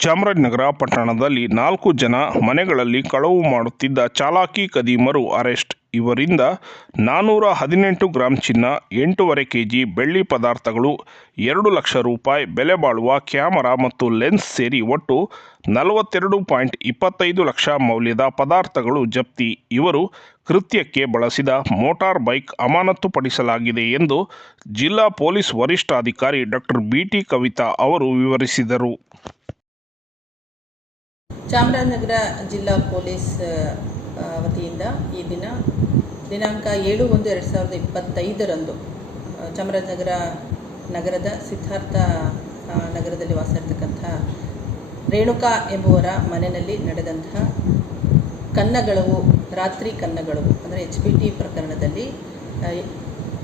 ಚಾಮರಾಜನಗರ ಪಟ್ಟಣದಲ್ಲಿ ನಾಲ್ಕು ಜನ ಮನೆಗಳಲ್ಲಿ ಕಳವು ಮಾಡುತ್ತಿದ್ದ ಚಾಲಾಕಿ ಕದೀಮರು ಅರೆಸ್ಟ್. ಇವರಿಂದ ನಾನ್ನೂರ ಹದಿನೆಂಟು ಗ್ರಾಂ ಚಿನ್ನ, ಎಂಟೂವರೆ ಕೆಜಿ ಬೆಳ್ಳಿ ಪದಾರ್ಥಗಳು, ಎರಡು ಲಕ್ಷ ರೂಪಾಯಿ ಬೆಲೆ ಬಾಳುವ ಕ್ಯಾಮರಾ ಮತ್ತು ಲೆನ್ಸ್ ಸೇರಿ ಒಟ್ಟು ನಲವತ್ತೆರಡು ಪಾಯಿಂಟ್ ಇಪ್ಪತ್ತೈದು ಲಕ್ಷ ಮೌಲ್ಯದ ಪದಾರ್ಥಗಳು ಜಪ್ತಿ. ಇವರು ಕೃತ್ಯಕ್ಕೆ ಬಳಸಿದ ಮೋಟಾರ್ ಬೈಕ್ ಅಮಾನತುಪಡಿಸಲಾಗಿದೆ ಎಂದು ಜಿಲ್ಲಾ ಪೊಲೀಸ್ ವರಿಷ್ಠಾಧಿಕಾರಿ ಡಾಕ್ಟರ್ ಬಿ ಟಿ ಕವಿತಾ ಅವರು ವಿವರಿಸಿದರು. ಚಾಮರಾಜನಗರ ಜಿಲ್ಲಾ ಪೊಲೀಸ್ ವತಿಯಿಂದ ಈ ದಿನ ದಿನಾಂಕ ಏಳು ಒಂದು ಎರಡು ಸಾವಿರದ ಇಪ್ಪತ್ತೈದರಂದು ಚಾಮರಾಜನಗರ ನಗರದ ಸಿದ್ಧಾರ್ಥ ನಗರದಲ್ಲಿ ವಾಸ ಇರ್ತಕ್ಕಂಥ ರೇಣುಕಾ ಎಂಬುವರ ಮನೆಯಲ್ಲಿ ನಡೆದಂತಹ ಕನ್ನಗಳವು, ರಾತ್ರಿ ಕನ್ನಗಳವು, ಅಂದರೆ ಎಚ್ ಪಿ ಟಿ ಪ್ರಕರಣದಲ್ಲಿ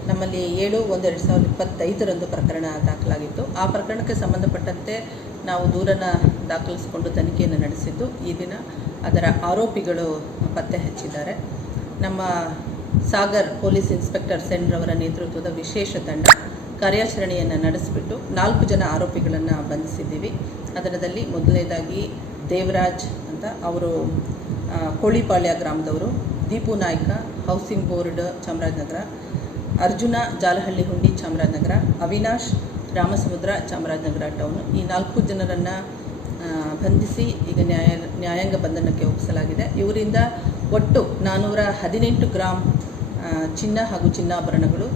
ನಮ್ಮಲ್ಲಿ ಏಳು ಒಂದು ಎರಡು ಸಾವಿರದ ಇಪ್ಪತ್ತೈದರಂದು ಪ್ರಕರಣ ದಾಖಲಾಗಿತ್ತು. ಆ ಪ್ರಕರಣಕ್ಕೆ ಸಂಬಂಧಪಟ್ಟಂತೆ ನಾವು ದೂರನ್ನು ದಾಖಲಿಸಿಕೊಂಡು ತನಿಖೆಯನ್ನು ನಡೆಸಿದ್ದು. ಈ ದಿನ ಅದರ ಆರೋಪಿಗಳು ಪತ್ತೆ ಹಚ್ಚಿದ್ದಾರೆ. ನಮ್ಮ ಸಾಗರ್ ಪೊಲೀಸ್ ಇನ್ಸ್ಪೆಕ್ಟರ್ ಸೆನ್ರವರ ನೇತೃತ್ವದ ವಿಶೇಷ ತಂಡ ಕಾರ್ಯಾಚರಣೆಯನ್ನು ನಡೆಸಿಬಿಟ್ಟು ನಾಲ್ಕು ಜನ ಆರೋಪಿಗಳನ್ನು ಬಂಧಿಸಿದ್ದೀವಿ. ಅದರದಲ್ಲಿ ಮೊದಲನೇದಾಗಿ ದೇವರಾಜ್ ಅಂತ ಅವರು Kolipalya ಗ್ರಾಮದವರು, Deepu Nayka, housing board Chamarajanagar, Arjuna Jalahalli Hundi Chamarajanagar, Avinash, Ramasamudra Chamarajanagar town ಈ ನಾಲ್ಕು ಜನರನ್ನು ಬಂಧಿಸಿ ಈಗ ನ್ಯಾಯ, ನ್ಯಾಯಾಂಗ ಬಂಧನಕ್ಕೆ ಒಪ್ಪಿಸಲಾಗಿದೆ. ಇವರಿಂದ ಒಟ್ಟು ನಾನ್ನೂರ ಹದಿನೆಂಟು ಗ್ರಾಮ್ ಚಿನ್ನ ಹಾಗೂ ಚಿನ್ನಾಭರಣಗಳು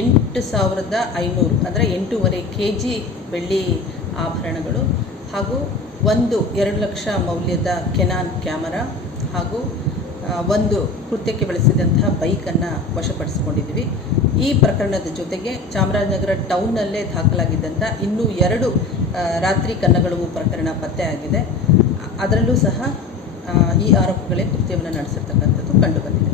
ಎಂಟು ಸಾವಿರದ ಐನೂರು, ಅಂದರೆ ಎಂಟೂವರೆ ಕೆ ಜಿ ಬೆಳ್ಳಿ ಆಭರಣಗಳು ಹಾಗೂ ಒಂದು ಎರಡು ಲಕ್ಷ ಮೌಲ್ಯದ ಕೆನಾನ್ ಕ್ಯಾಮರಾ ಹಾಗೂ ಒಂದು ಕೃತ್ಯಕ್ಕೆ ಬಳಸಿದಂತಹ ಬೈಕನ್ನು ವಶಪಡಿಸಿಕೊಂಡಿದ್ದೀವಿ. ಈ ಪ್ರಕರಣದ ಜೊತೆಗೆ ಚಾಮರಾಜನಗರ ಟೌನ್ನಲ್ಲೇ ದಾಖಲಾಗಿದ್ದಂಥ ಇನ್ನೂ ಎರಡು ರಾತ್ರಿ ಕನ್ನಗಳವು ಪ್ರಕರಣ ಪತ್ತೆಯಾಗಿದೆ ಅದರಲ್ಲೂ ಸಹ ಈ ಆರೋಪಗಳೇ ಕೃತ್ಯವನ್ನು ನಡೆಸಿರ್ತಕ್ಕಂಥದ್ದು ಕಂಡುಬಂದಿದೆ